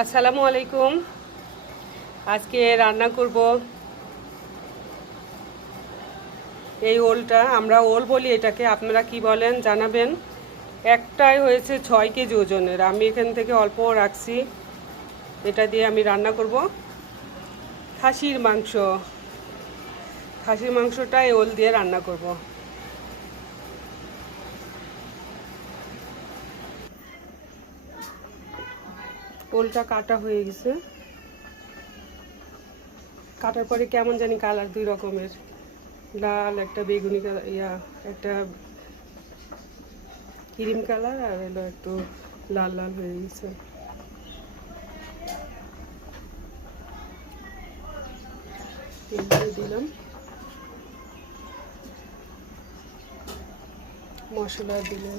আসসালামু আলাইকুম। আজকে রান্না করব এই ওলটা। আমরা ওল বলি এটাকে, আপনারা কি বলেন জানাবেন। একটাই হয়েছে 6 কেজি ওজনের, আমি এখান থেকে অল্প রাখছি। এটা দিয়ে আমি রান্না করব খাসির মাংস। খাসির মাংসটা এই ওল দিয়ে রান্না করব। ওলটা কাটা হয়ে গেছে, কাটার পরে কেমন জানি কালার দুই রকমের, লাল একটা বেগুনি কালার, একটা ক্রিম কালার, আর হলো একটু লাল লাল হয়ে গেছে। তেল দিয়ে দিলাম, মশলা দিলে